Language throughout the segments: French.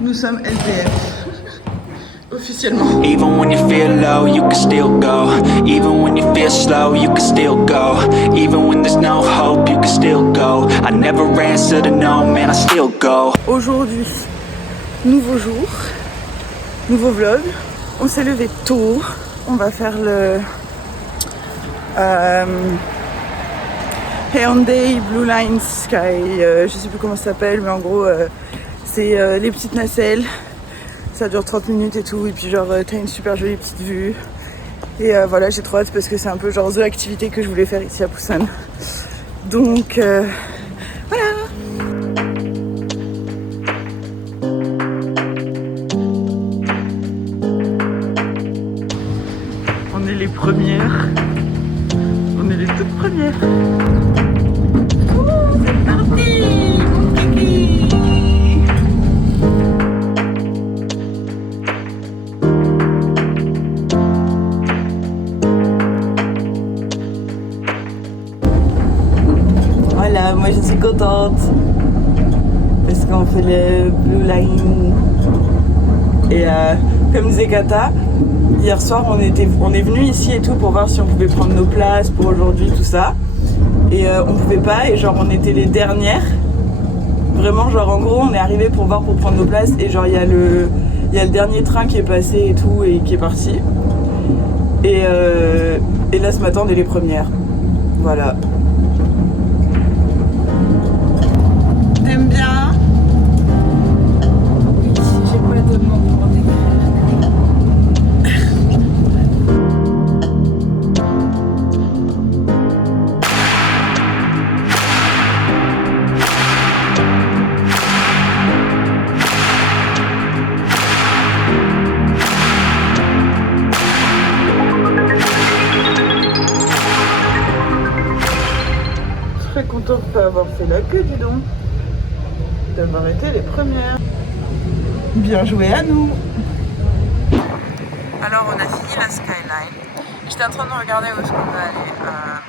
Nous sommes SDF. Officiellement. Even when you feel low, you can still go. Even when you feel slow, you can still go. Even when there's no hope, you can still go. I never answer to no, man, I still go. Aujourd'hui, nouveau jour, nouveau vlog. On s'est levé tôt. On va faire le Hyundai Blue Line Sky. Je sais plus comment ça s'appelle, mais en gros, c'est les petites nacelles. Ça dure 30 minutes et tout, et puis genre t'as une super jolie petite vue. Et voilà, j'ai trop hâte parce que c'est un peu genre the activité que je voulais faire ici à Busan. Donc voilà. On est les premières. On est les toutes premières. Oh, c'est parti, mon kiki. Voilà, moi je suis contente parce qu'on fait le Blue Line et comme disait Kata, hier soir on est venu ici et tout pour voir si on pouvait prendre nos places pour aujourd'hui, tout ça, et on pouvait pas, et genre on était les dernières, vraiment, genre en gros on est arrivé pour voir, pour prendre nos places, et genre il y a le dernier train qui est passé et tout et qui est parti, et là ce matin on est les premières, voilà. T'aimes bien? Oui, j'ai pas de mots pour décrire. Je serais contente de pas avoir fait la queue, dis donc. D'avoir été les premières. Bien joué à nous. Alors on a fini la skyline. J'étais en train de regarder où est-ce qu'on va aller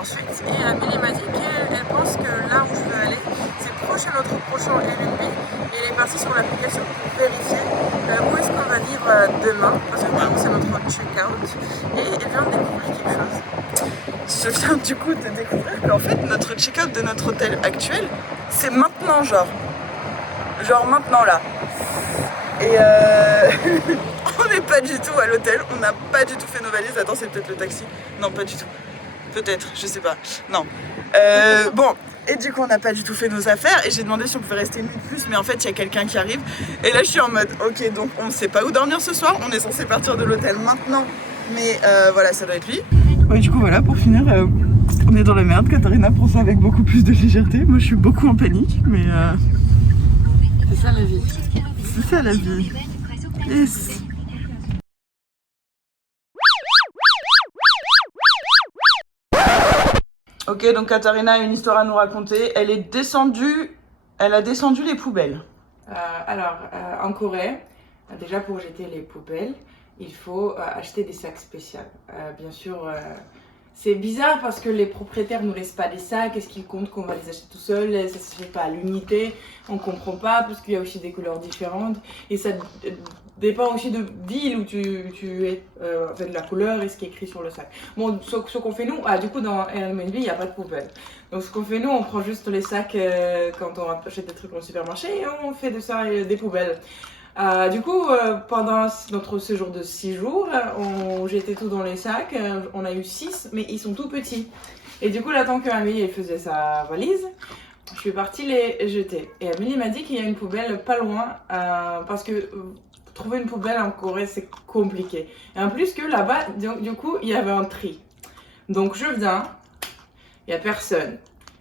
ensuite. Et Amélie m'a dit qu'elle pense que là où je veux aller, c'est proche à notre prochain Airbnb. Et elle est partie sur l'application pour vérifier où est-ce qu'on va vivre demain. Parce que demain c'est notre check-out. Et elle vient de découvrir quelque chose. Je viens du coup de découvrir qu'en fait notre check-out de notre hôtel actuel, c'est maintenant genre maintenant là. Et on n'est pas du tout à l'hôtel, on n'a pas du tout fait nos valises. Attends, c'est peut-être le taxi. Non, pas du tout. Peut-être, je sais pas. Non. Bon, et du coup on n'a pas du tout fait nos affaires. Et j'ai demandé si on pouvait rester une nuit de plus. Mais en fait il y a quelqu'un qui arrive. Et là je suis en mode, ok, donc on ne sait pas où dormir ce soir. On est censé partir de l'hôtel maintenant. Mais voilà, ça doit être lui. Ouais, du coup voilà, pour finir, on est dans la merde. Katharina prend ça avec beaucoup plus de légèreté. Moi je suis beaucoup en panique, mais C'est ça la vie. c'est ça la vie. Yes. Ok, donc Katharina a une histoire à nous raconter. Elle a descendu les poubelles. En Corée, déjà pour jeter les poubelles, il faut acheter des sacs spéciaux. Bien sûr, c'est bizarre parce que les propriétaires ne nous laissent pas des sacs. Est-ce qu'ils comptent qu'on va les acheter tout seul? Ça se fait pas à l'unité. On comprend pas parce qu'il y a aussi des couleurs différentes. Et ça dépend aussi de ville où tu es, en fait, de la couleur et ce qui est écrit sur le sac. Bon, ce qu'on fait nous, du coup dans Airbnb, il n'y a pas de poubelle. Donc ce qu'on fait nous, on prend juste les sacs quand on achète des trucs au supermarché et on fait de ça des poubelles. Du coup, pendant notre séjour de 6 jours, on jetait tout dans les sacs. On a eu 6, mais ils sont tout petits. Et du coup, là, tant qu'Amélie faisait sa valise, je suis partie les jeter. Et Amélie m'a dit qu'il y a une poubelle pas loin, parce que trouver une poubelle en Corée, c'est compliqué. Et en plus que là-bas, du coup, il y avait un tri. Donc je viens, il n'y a personne.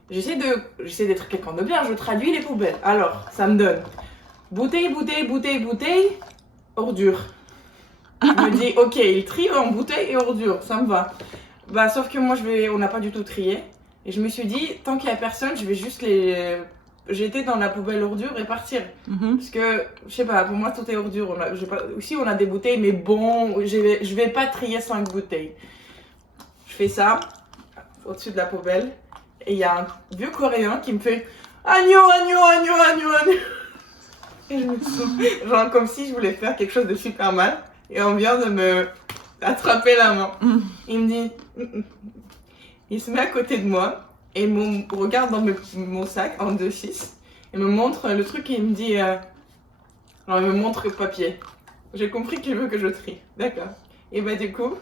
J'essaie d'être quelqu'un de bien, je traduis les poubelles. Alors, ça me donne bouteille, bouteille, bouteille, bouteille, ordure. Je me dis, ok, il trie en bouteille et ordure, ça me va. Bah, sauf que moi, on n'a pas du tout trié. Et je me suis dit, tant qu'il n'y a personne, je vais juste les jeter dans la poubelle ordure et partir. Parce que, je sais pas, pour moi, tout est ordure. Aussi, on a des bouteilles, mais bon, je vais pas trier 5 bouteilles. Je fais ça, au-dessus de la poubelle. Et il y a un vieux coréen qui me fait agneau, agneau, agneau, agneau, agneau. Et je me sens genre comme si je voulais faire quelque chose de super mal. Et on vient de me attraper la main. Il me dit... Il se met à côté de moi et me regarde dans mon sac en 2-6. Il me montre le truc et il me dit... Alors il me montre le papier. J'ai compris qu'il veut que je trie. D'accord. Et bah du coup,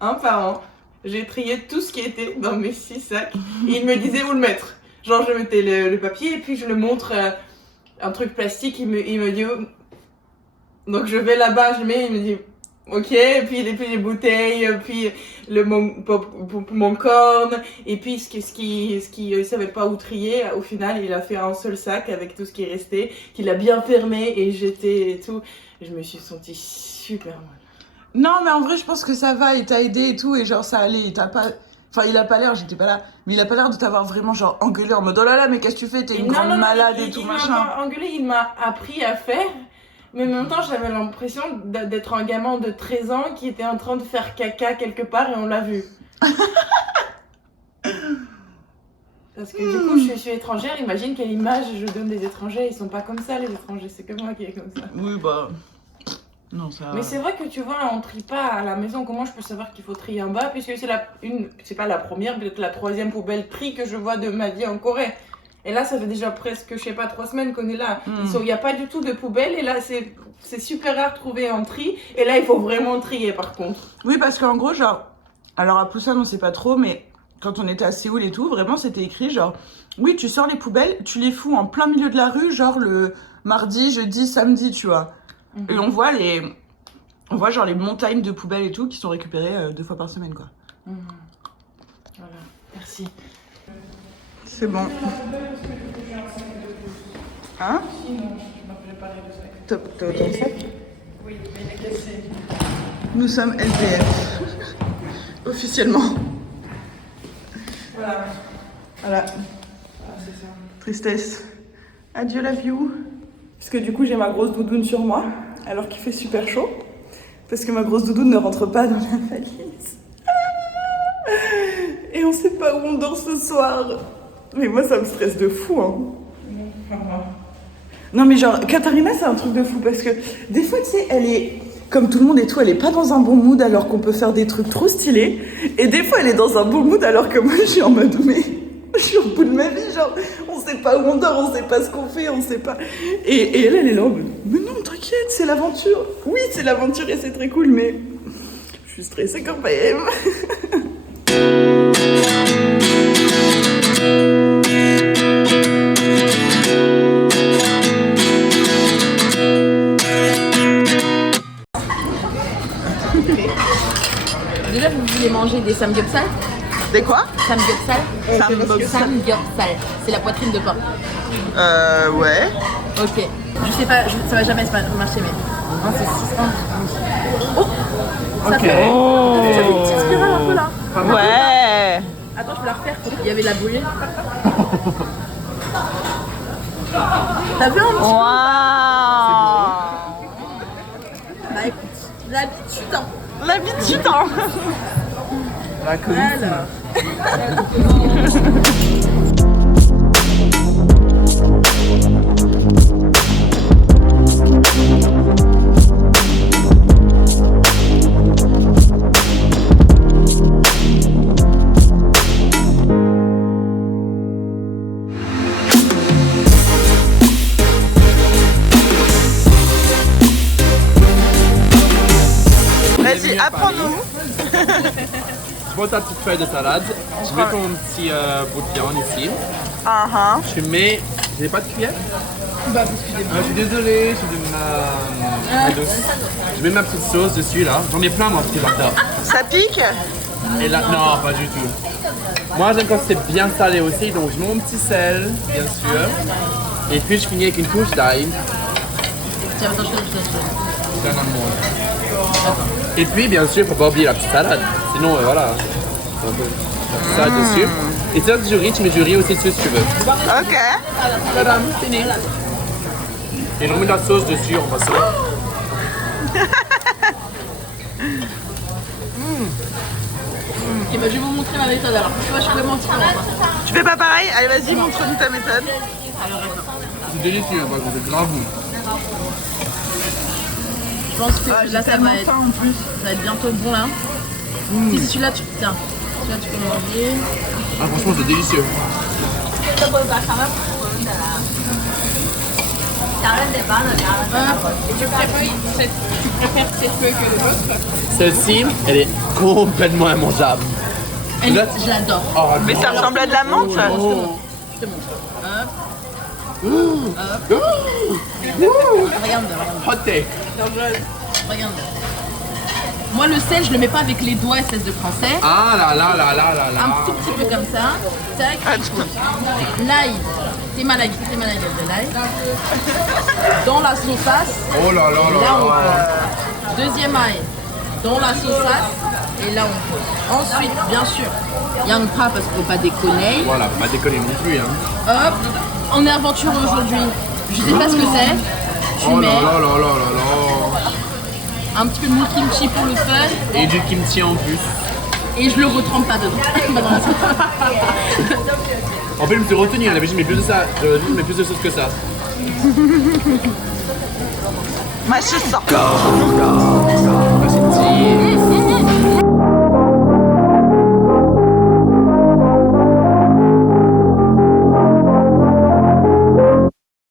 un par un, j'ai trié tout ce qui était dans mes 6 sacs. Et il me disait où le mettre. Genre je mettais le papier et puis je le montre un truc plastique. Il me dit où... Donc je vais là-bas, je le mets, il me dit... Ok, et puis les bouteilles, puis mon corne, et puis ce qu'il savait pas où trier. Au final, il a fait un seul sac avec tout ce qui restait, qu'il a bien fermé et jeté et tout. Et je me suis sentie super mal. Non, mais en vrai, je pense que ça va, il t'a aidé et tout, et genre ça allait, il t'a pas... Enfin, il a pas l'air, j'étais pas là, mais il a pas l'air de t'avoir vraiment genre engueulé en mode oh là là, mais qu'est-ce que tu fais, t'es une grande malade et tout machin. Il m'a pas engueulé, il m'a appris à faire. Mais en même temps, j'avais l'impression d'être un gamin de 13 ans qui était en train de faire caca quelque part et on l'a vu. Parce que du coup, je suis étrangère, imagine quelle image je donne des étrangers. Ils sont pas comme ça, les étrangers, c'est que moi qui est comme ça. Oui, bah... Non, ça... Mais c'est vrai que tu vois, on trie pas à la maison. Comment je peux savoir qu'il faut trier en bas? Puisque c'est pas la première, peut-être la 3e poubelle tri que je vois de ma vie en Corée. Et là, ça fait déjà presque, je sais pas, 3 semaines qu'on est là. Il n'y a pas du tout de poubelle. Et là, c'est super rare de trouver un tri. Et là, il faut vraiment trier, par contre. Oui, parce qu'en gros, genre... Alors, à Busan, on sait pas trop, mais quand on était à Séoul et tout, vraiment, c'était écrit, genre... Oui, tu sors les poubelles, tu les fous en plein milieu de la rue, genre le mardi, jeudi, samedi, tu vois. Et on voit genre les montagnes de poubelles et tout qui sont récupérées 2 fois par semaine, quoi. Voilà, merci. C'est bon. Hein? T'as ton sac? Oui, mais il est cassé. Nous sommes LPF. Officiellement. Voilà. Voilà. Ah, c'est ça. Tristesse. Adieu la view. Parce que du coup, j'ai ma grosse doudoune sur moi, alors qu'il fait super chaud. Parce que ma grosse doudoune ne rentre pas dans la valise. Et on sait pas où on dort ce soir. Mais moi, ça me stresse de fou, hein. Non, mais genre, Katharina, c'est un truc de fou. Parce que des fois, tu sais, elle est... Comme tout le monde et tout, elle est pas dans un bon mood alors qu'on peut faire des trucs trop stylés. Et des fois, elle est dans un bon mood alors que moi, je suis en mode, mais... Je suis au bout de ma vie, genre, on sait pas où on dort, on sait pas ce qu'on fait, on sait pas... Et elle est là en mode, mais non, t'inquiète, c'est l'aventure. Oui, c'est l'aventure et c'est très cool, mais... Je suis stressée quand même. Déjà, vous voulez manger des samgyeopsal? Des quoi? Samgyeopsal. Samgyeopsal. C'est la poitrine de porc. Ouais. Ok. Je sais pas, ça va jamais marcher, mais... Non, c'est 600. Oh! Ça fait une petite spirale un peu là. Ouais. Attends, je peux la refaire. Il y avait la bouée. T'as vu un petit peu? Bah écoute, l'habitude, hein. L'habitude, hein. La alors. Vas-y, apprends-nous. Tu prends ta petite feuille de salade, tu mets ton petit bout de viande ici, tu mets... J'ai pas de cuillère? Bah, excusez-moi. Je suis désolé, je donne ma douce. Je mets ma petite sauce dessus là, j'en ai plein moi parce que j'adore. Ça pique? Et là, non, pas du tout. Moi j'aime quand c'est bien salé aussi, donc je mets mon petit sel, bien sûr. Et puis je finis avec une touche d'ail. Tiens, attends, je Bien amour. Et puis bien sûr, faut pas oublier la petite salade. Sinon, voilà. Un peu la petite salade dessus. Et si tu as du riz, tu mets du riz aussi dessus si tu veux. Ok. Voilà, fini. Et je remets de la sauce dessus en passant. Ok, bah, je vais vous montrer ma méthode alors. Moi, je suis vraiment différente. Tu fais pas pareil? Allez, vas-y, montre-nous ta méthode. C'est délicieux, par contre, c'est grave bon. Je pense que Ah, j'ai là, ça tellement va être... faim en plus. Ça va être bientôt bon là. Si celui-là, tu... Tiens, celui-là, tu peux manger. Ah, franchement, c'est délicieux. Tu préfères cette feuille que l'autre? Celle-ci, elle est complètement immangeable. Elle, Là- je l'adore. Oh, Mais ça ressemble à de la menthe. Je te montre. Hop. Regarde, regarde, Hot take. regarde. Moi, le sel, je le mets pas avec les doigts, espèce de français. Ah là là là là là là. Un tout petit peu comme ça. Tac. L'ail. T'es malade de l'ail. Dans la sauce. Oh là là là Là, on là. pose. Deuxième ail. Dans la sauce. Et là, on pose. Ensuite, bien sûr, il y a un pas parce qu'il ne faut pas déconner. Voilà, pas déconner non plus. Hein. Hop. On est aventureux aujourd'hui. Je sais pas ce que c'est. Tu Oh mets là là là là là là. un petit peu de mou kimchi pour le fun. Et du kimchi en plus. Et je le retrempe pas dedans. Pas dans la sauce. En fait, je me suis retenu. À l'habitude, je mets plus de ça. Je mets plus de sauce que ça. Moi, je sens. Go, go, go.